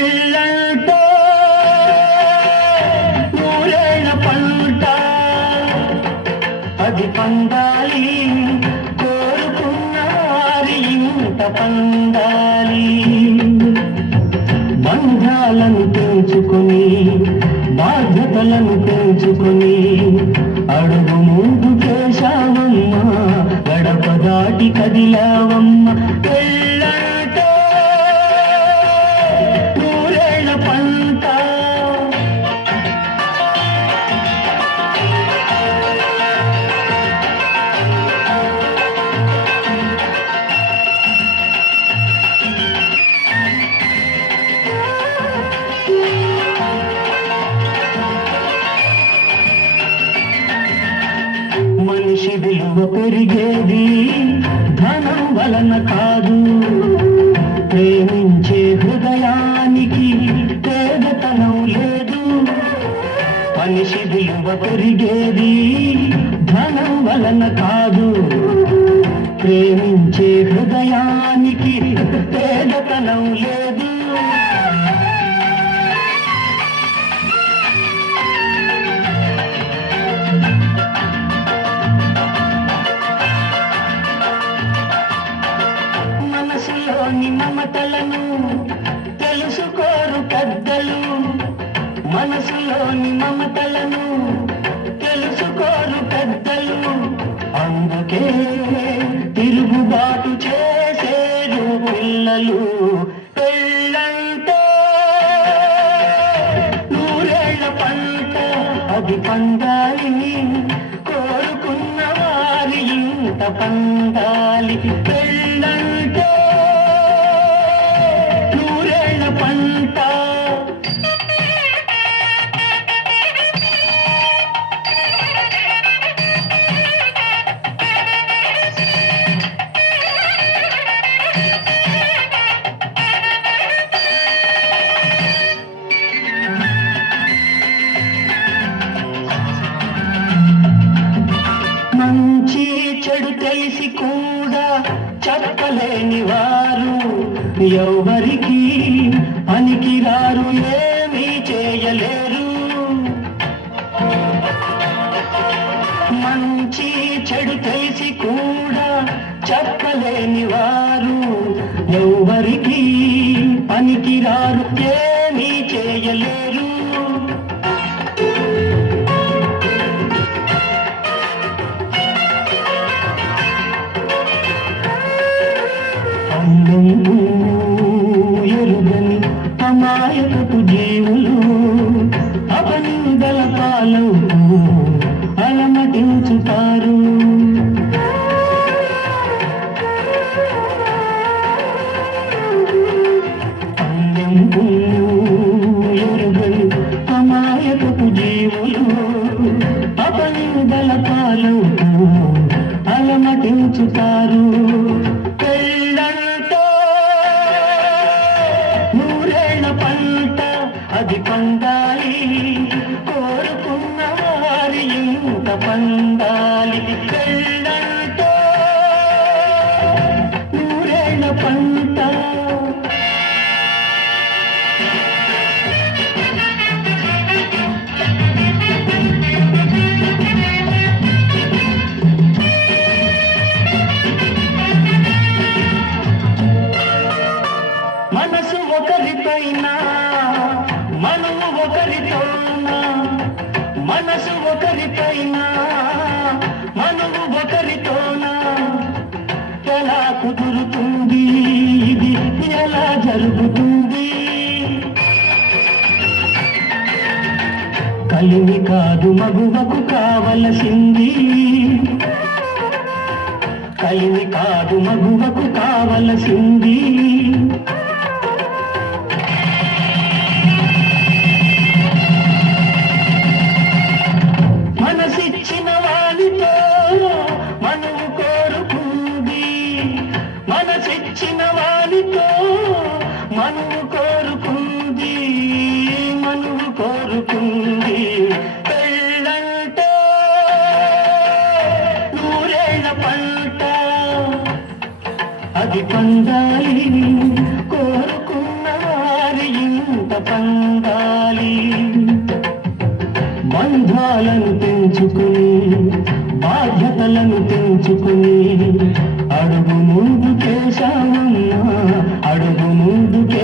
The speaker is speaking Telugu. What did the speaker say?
పెళ్ళంటే నూరేళ్ళ పంట అది పండాలి కోరుకున్న వారి ఇంట పండాలి. బంధాలను పెంచుకొని బాధ్యతలను పెంచుకొని అడుగు ముందు చేశావమ్మ గడప దాటి కదిలావమ్మ. మనిషి విలువ పెరిగేది ధనం వలన కాదు. ప్రేమించే హృదయానికి పేదతనం లేదు. మనిషి విలువ పెరిగేది ధనం వలన కాదు. ప్రేమించే హృదయానికి పేదతనం లేదు. మనసులోని మమతలను తెలుసుకోరు పెద్దలు. అందుకే తిరుగుబాటు చేసేరు పిల్లలు. పెళ్ళంటే నూరేళ్ళ పంట అది పండాలి కోరుకున్న వారి ఇంత పండాలి లేని వారు ఎవరికి పనికిరారు ఏమీ చేయలేరు. మంచి చెడు తెలిసి కూడా చెప్పలేని వారు ఎవరికి పనికిరారు ఏ machucado మనసు ఒకరిపైనా మనము ఒకరితోనా? ఎలా కుదురుతుంది ఇది? ఎలా జరుగుతుంది? కలిమి కాదు మగువకు కావలసింది. కలిమి కాదు మగువకు కావలసింది. అది పొందాలి కోరుకున్నవారి ఇంత పొందాలి. బంధాలను తెంచుకుని బాధ్యతలను తెంచుకుని అడుగు ముందుకేశామన్నా అడుగు ముందుకే